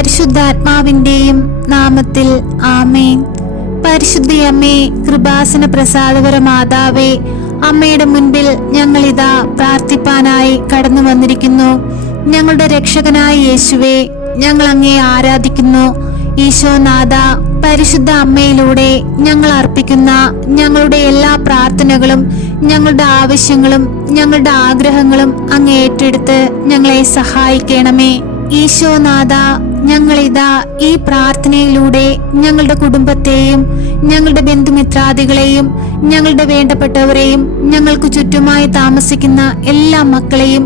പരിശുദ്ധാത്മാവിന്റെയും നാമത്തിൽ ആമേൻ. പരിശുദ്ധയമ്മേ, കൃപാസന പ്രസാദകര മാതാവേ, അമ്മയുടെ മുൻപിൽ ഞങ്ങളിതാ പ്രാർത്ഥിപ്പാനായി കടന്നു വന്നിരിക്കുന്നു. ഞങ്ങളുടെ രക്ഷകനായ യേശുവേ, ഞങ്ങൾ അങ്ങേ ആരാധിക്കുന്നു. ഈശോനാഥ, പരിശുദ്ധ അമ്മയിലൂടെ ഞങ്ങൾ അർപ്പിക്കുന്ന ഞങ്ങളുടെ എല്ലാ പ്രാർത്ഥനകളും, ഞങ്ങളുടെ ആവശ്യങ്ങളും, ഞങ്ങളുടെ ആഗ്രഹങ്ങളും അങ്ങ് ഏറ്റെടുത്ത് ഞങ്ങളെ സഹായിക്കണമേ. ഈശോനാഥ, ഞങ്ങളിതാ ഈ പ്രാർത്ഥനയിലൂടെ ഞങ്ങളുടെ കുടുംബത്തെയും ഞങ്ങളുടെ ബന്ധുമിത്രാദികളെയും ഞങ്ങളുടെ വേണ്ടപ്പെട്ടവരെയും ഞങ്ങൾക്ക് ചുറ്റുമായി താമസിക്കുന്ന എല്ലാ മക്കളെയും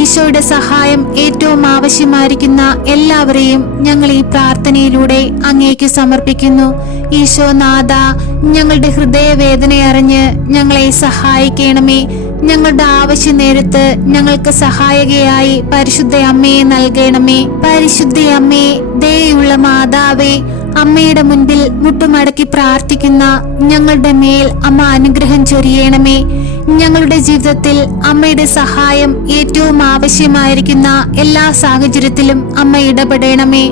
ഈശോയുടെ സഹായം ഏറ്റവും ആവശ്യമായിരിക്കുന്ന എല്ലാവരെയും ഞങ്ങൾ ഈ പ്രാർത്ഥനയിലൂടെ അങ്ങേക്ക് സമർപ്പിക്കുന്നു. ഈശോനാഥ, ഞങ്ങളുടെ ഹൃദയവേദന അറിഞ്ഞ് ഞങ്ങളെ സഹായിക്കണമേ. ഞങ്ങളുടെ ആവശ്യ നേരത്ത് ഞങ്ങൾക്ക് സഹായകയായി പരിശുദ്ധ അമ്മയെ നൽകണമേ. പരിശുദ്ധ അമ്മേ, ദയുള്ള മാതാവേ, അമ്മയുടെ മുൻപിൽ മുട്ടുമടക്കി പ്രാർത്ഥിക്കുന്ന ഞങ്ങളുടെ മേൽ അമ്മ അനുഗ്രഹം ചൊരിയണമേ. ഞങ്ങളുടെ ജീവിതത്തിൽ അമ്മയുടെ സഹായം ഏറ്റവും ആവശ്യമായിരിക്കുന്ന എല്ലാ സാഹചര്യത്തിലും അമ്മ ഇടപെടണമേ.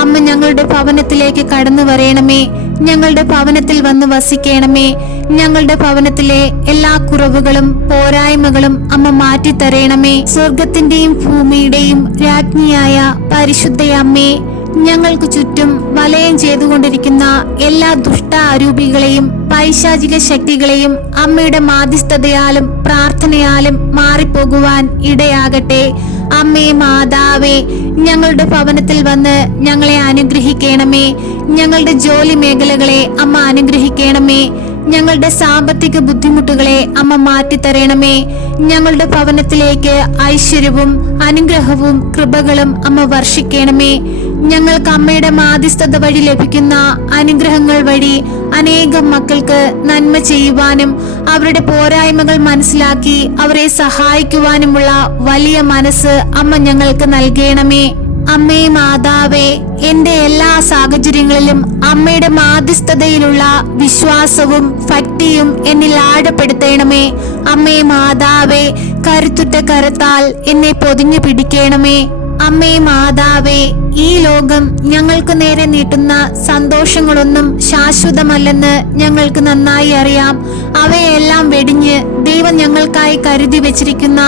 അമ്മ ഞങ്ങളുടെ ഭവനത്തിലേക്ക് കടന്നു വരയണമേ. ഞങ്ങളുടെ ഭവനത്തിൽ വന്ന് വസിക്കണമേ. ഞങ്ങളുടെ ഭവനത്തിലെ എല്ലാ കുറവുകളും പോരായ്മകളും അമ്മ മാറ്റിത്തരയണമേ. സ്വർഗത്തിന്റെയും ഭൂമിയുടെയും രാജ്ഞിയായ പരിശുദ്ധ അമ്മേ, ഞങ്ങൾക്ക് ചുറ്റും വലയം ചെയ്തുകൊണ്ടിരിക്കുന്ന എല്ലാ ദുഷ്ട അരൂപികളെയും പൈശാചിക ശക്തികളെയും അമ്മയുടെ മാധ്യസ്ഥതയാലും പ്രാർത്ഥനയാലും മാറിപ്പോകുവാൻ ഇടയാകട്ടെ. അമ്മേ മാതാവേ, ഞങ്ങളുടെ ഭവനത്തിൽ വന്ന് ഞങ്ങളെ അനുഗ്രഹിക്കണമേ. ഞങ്ങളുടെ ജോലി മേഖലകളെ അമ്മ അനുഗ്രഹിക്കണമേ. ഞങ്ങളുടെ സാമ്പത്തിക ബുദ്ധിമുട്ടുകളെ അമ്മ മാറ്റിത്തരണമേ. ഞങ്ങളുടെ ഭവനത്തിലേക്ക് ഐശ്വര്യവും അനുഗ്രഹവും കൃപകളും അമ്മ വർഷിക്കണമേ. ഞങ്ങൾക്ക് അമ്മയുടെ മാധ്യസ്ഥത വഴി ലഭിക്കുന്ന അനുഗ്രഹങ്ങൾ വഴി അനേകം മക്കൾക്ക് നന്മ ചെയ്യുവാനും അവരുടെ പോരായ്മകൾ മനസ്സിലാക്കി അവരെ സഹായിക്കുവാനുമുള്ള വലിയ മനസ്സ് അമ്മ ഞങ്ങൾക്ക് നൽകണമേ. അമ്മേ മാതാവേ, എന്റെ എല്ലാ സാഹചര്യങ്ങളിലും അമ്മയുടെ മാധ്യസ്ഥതയിലുള്ള വിശ്വാസവും ഭക്തിയും എന്നിൽ ആഴപ്പെടുത്തണമേ. അമ്മേ മാതാവേ, കരുത്തുറ്റ കരത്താൽ എന്നെ പൊതിഞ്ഞു പിടിക്കണമേ. അമ്മേ മാതാവേ, ഈ ലോകം ഞങ്ങൾക്ക് നേരെ നീട്ടുന്ന സന്തോഷങ്ങളൊന്നും ശാശ്വതമല്ലെന്ന് ഞങ്ങൾക്ക് നന്നായി അറിയാം. അവയെല്ലാം വെടിഞ്ഞ് ദൈവം ഞങ്ങൾക്കായി കരുതി വെച്ചിരിക്കുന്ന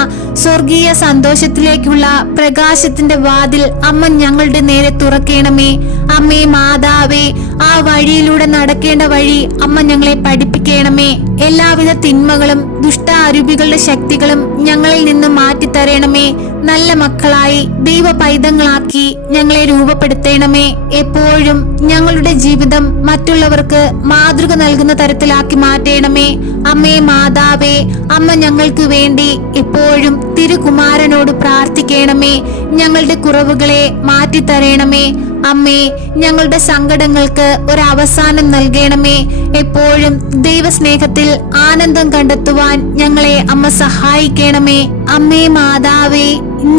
സ്വർഗീയ സന്തോഷത്തിലേക്കുള്ള പ്രകാശത്തിന്റെ വാതിൽ അമ്മ ഞങ്ങളുടെ നേരെ തുറക്കണമേ. അമ്മേ മാതാവേ, ആ വഴിയിലൂടെ നടക്കേണ്ട വഴി അമ്മ ഞങ്ങളെ പഠിപ്പിക്കണമേ. എല്ലാവിധ തിന്മകളും ദുഷ്ട അരൂപികളുടെ ശക്തികളും ഞങ്ങളിൽ നിന്ന് മാറ്റിത്തരണമേ. നല്ല മക്കളായി ദൈവ പൈതങ്ങളാക്കി ഞങ്ങളെ രൂപപ്പെടുത്തണമേ. എപ്പോഴും ഞങ്ങളുടെ ജീവിതം മറ്റുള്ളവർക്ക് മാതൃക നൽകുന്ന തരത്തിലാക്കി മാറ്റണമേ. അമ്മേ മാതാവേ, അമ്മ ഞങ്ങൾക്ക് വേണ്ടി എപ്പോഴും തിരുകുമാരനോട് പ്രാർത്ഥിക്കണമേ. ഞങ്ങളുടെ കുറവുകളെ മാറ്റിത്തരണമേ. അമ്മേ, ഞങ്ങളുടെ സങ്കടങ്ങൾക്ക് ഒരു അവസാനം നൽകണമേ. എപ്പോഴും ദൈവസ്നേഹത്തിൽ ആനന്ദം കണ്ടെത്തുവാൻ ഞങ്ങളെ അമ്മ സഹായിക്കണമേ. അമ്മേ മാതാവേ,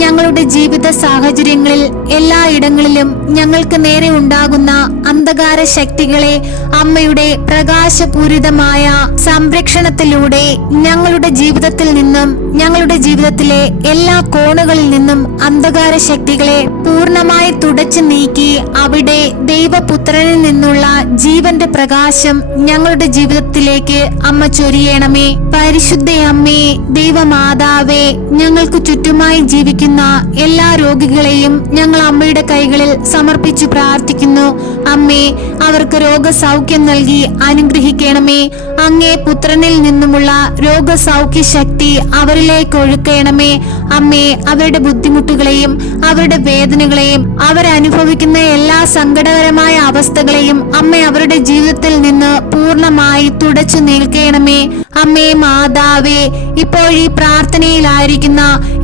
ഞങ്ങളുടെ ജീവിത സാഹചര്യങ്ങളിൽ എല്ലായിടങ്ങളിലും ഞങ്ങൾക്ക് നേരെ ഉണ്ടാകുന്ന അന്ധകാര ശക്തികളെ അമ്മയുടെ പ്രകാശപൂരിതമായ സംരക്ഷണത്തിലൂടെ ഞങ്ങളുടെ ജീവിതത്തിൽ നിന്നും ഞങ്ങളുടെ ജീവിതത്തിലെ എല്ലാ കോണുകളിൽ നിന്നും അന്ധകാര ശക്തികളെ പൂർണ്ണമായി തുടച്ചു നീക്കി അവിടെ ദൈവപുത്രനിൽ നിന്നുള്ള ജീവന്റെ പ്രകാശം ഞങ്ങളുടെ ജീവിതത്തിലേക്ക് അമ്മ ചൊരിയണമേ. പരിശുദ്ധ അമ്മേ, ദൈവമാതാവേ, ഞങ്ങൾക്ക് ചുറ്റുമായി ജീവിക്കുന്ന എല്ലാ രോഗികളെയും ഞങ്ങൾ അമ്മയുടെ കൈകളിൽ സമർപ്പിച്ചു പ്രാർത്ഥിക്കുന്നു. അമ്മേ, അവർക്ക് രോഗസൗഖ്യം നൽകി അനുഗ്രഹിക്കണമേ. അങ്ങേ പുത്രനിൽ നിന്നുമുള്ള രോഗസൗഖ്യ ശക്തി അവരിലേക്ക് ഒഴുക്കണമേ. അമ്മേ, അവരുടെ ബുദ്ധിമുട്ടുകളെയും അവരുടെ വേദനകളെയും അവരനുഭവിക്കുന്ന എല്ലാ സങ്കടകരമായ അവസ്ഥകളെയും അമ്മ അവരുടെ ജീവിതത്തിൽ നിന്ന് പൂർണ്ണമായി തുടച്ചു നീക്കണമേ. അമ്മേ മാതാവേ, ഇപ്പോൾ ഈ പ്രാർത്ഥനയിലായിരിക്കുന്ന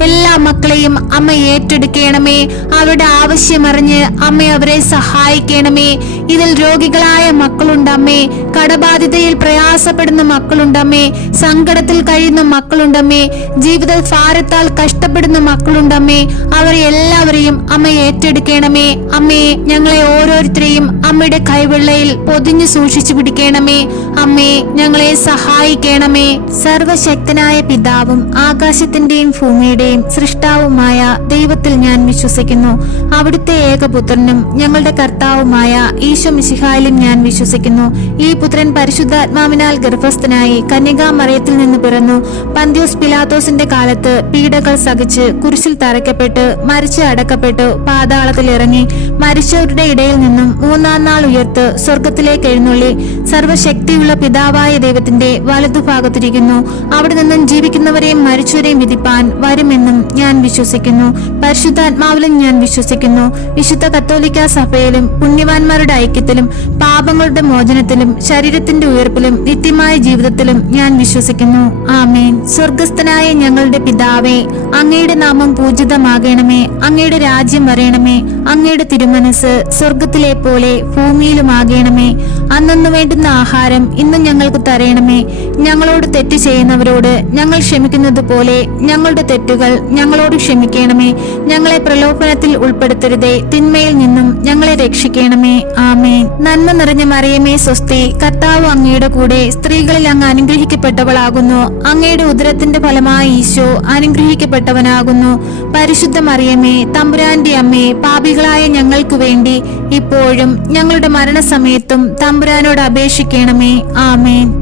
എല്ലാ മക്കളെയും അമ്മ ഏറ്റെടുക്കണമേ. അവരുടെ ആവശ്യമറിഞ്ഞ് അമ്മ അവരെ സഹായിക്കണമേ. ഇതിൽ രോഗികളായ മക്കളുണ്ട് അമ്മേ. കടബാധിതയിൽ പ്രയാസപ്പെടുന്ന മക്കളുണ്ടമ്മേ, സങ്കടത്തിൽ കഴിയുന്ന മക്കളുണ്ടമ്മേ, ജീവിത ഭാരത്താൽ കഷ്ടപ്പെടുന്ന മക്കളുണ്ടമ്മേ. അവരെ എല്ലാവരെയും അമ്മ ഏറ്റെടുക്കണമേ. അമ്മേ, ഞങ്ങളെ ഓരോരുത്തരെയും അമ്മയുടെ കൈവെള്ളയിൽ പൊതിഞ്ഞു സൂക്ഷിച്ചു പിടിക്കണമേ. അമ്മേ, ഞങ്ങളെ സഹായിക്കണമേ. സർവശക്തനായ പിതാവും ആകാശത്തിന്റെയും ഭൂമിയുടെയും സൃഷ്ടാവുമായ ദൈവത്തിൽ ഞാൻ വിശ്വസിക്കുന്നു. അവിടുത്തെ ഏകപുത്രനും ഞങ്ങളുടെ കർത്താവുമായ ഈശോ മിശിഹായിലും ഞാൻ വിശ്വസിക്കുന്നു. ഈ പുത്രൻ പരിശുദ്ധാത്മാവിനാൽ ഗർഭസ്ഥനായി കന്യകാമറിയത്തിൽ നിന്ന് പിറന്നു. പന്ത്യോസ് പിലാത്തോസിന്റെ കാലത്ത് പീഡകൾ സഹിച്ച് കുരിശിൽ തറയ്ക്കപ്പെട്ട് മരിച്ച് അടക്കപ്പെട്ടു പാതാളത്തിൽ ഇറങ്ങി മരിച്ചവരുടെ ഇടയിൽ നിന്നും മൂന്നാം നാൾ ഉയർത്ത് സ്വർഗത്തിലേക്ക് എഴുന്നള്ളി സർവശക്തിയുള്ള പിതാവായ ദൈവത്തിന്റെ വലതുഭാഗത്തിരിക്കുന്നു. അവിടെ നിന്നും ജീവിക്കുന്നവരെയും മരിച്ചവരെയും വിധിപ്പാൻ വരുമെന്നും ഞാൻ വിശ്വസിക്കുന്നു. പരിശുദ്ധാത്മാവിലും ഞാൻ വിശ്വസിക്കുന്നു. വിശുദ്ധ കത്തോലിക്കാ സഭയിലും പുണ്യവാന്മാരുടെ ഐക്യത്തിലും പാപങ്ങളുടെ മോചനത്തിലും ശരീരത്തിന്റെ ഉയർപ്പിലും നിത്യമായ ജീവിതത്തിലും ഞാൻ വിശ്വസിക്കുന്നു. ആമേൻ. സ്വർഗസ്ഥനായ ഞങ്ങളുടെ പിതാവേ, അങ്ങയുടെ നാമം പൂജിതമാകണമേ. അങ്ങയുടെ രാജ്യം വരയണമേ. അങ്ങയുടെ തിരുമനസ് സ്വർഗത്തിലെ പോലെ ഭൂമിയിലുമാകണമേ. അന്നു വേണ്ടുന്ന ആഹാരം ഇന്ന് ഞങ്ങൾക്ക് തരയണമേ. ഞങ്ങളോട് തെറ്റ് ചെയ്യുന്നവരോട് ഞങ്ങൾ ക്ഷമിക്കുന്നത് പോലെ ഞങ്ങളുടെ തെറ്റുകൾ ഞങ്ങളോട് ക്ഷമിക്കണമേ. ഞങ്ങളെ പ്രലോഭനത്തിൽ ഉൾപ്പെടുത്തരുതേ, തിന്മയിൽ നിന്നും ഞങ്ങളെ രക്ഷിക്കണമേ. ആമേൻ. നന്മ നിറഞ്ഞ മറിയമേ സ്വസ്തി, കർത്താവ് അങ്ങയുടെ കൂടെ സ്ത്രീകളിൽ അങ്ങ് അനുഗ്രഹിക്കപ്പെട്ടവളാകുന്നു. അങ്ങയുടെ ഉദരത്തിന്റെ ഫലമായി ഈശോ അനുഗ്രഹിക്കപ്പെട്ടവനാകുന്നു. പരിശുദ്ധ മറിയമേ, തമ്പുരാന്റെ അമ്മേ, പാപികളായ ഞങ്ങൾക്ക് വേണ്ടി ഇപ്പോഴും ഞങ്ങളുടെ മരണസമയത്തും തമ്പുരാനോട് അപേക്ഷിക്കണമേ. ആമേൻ.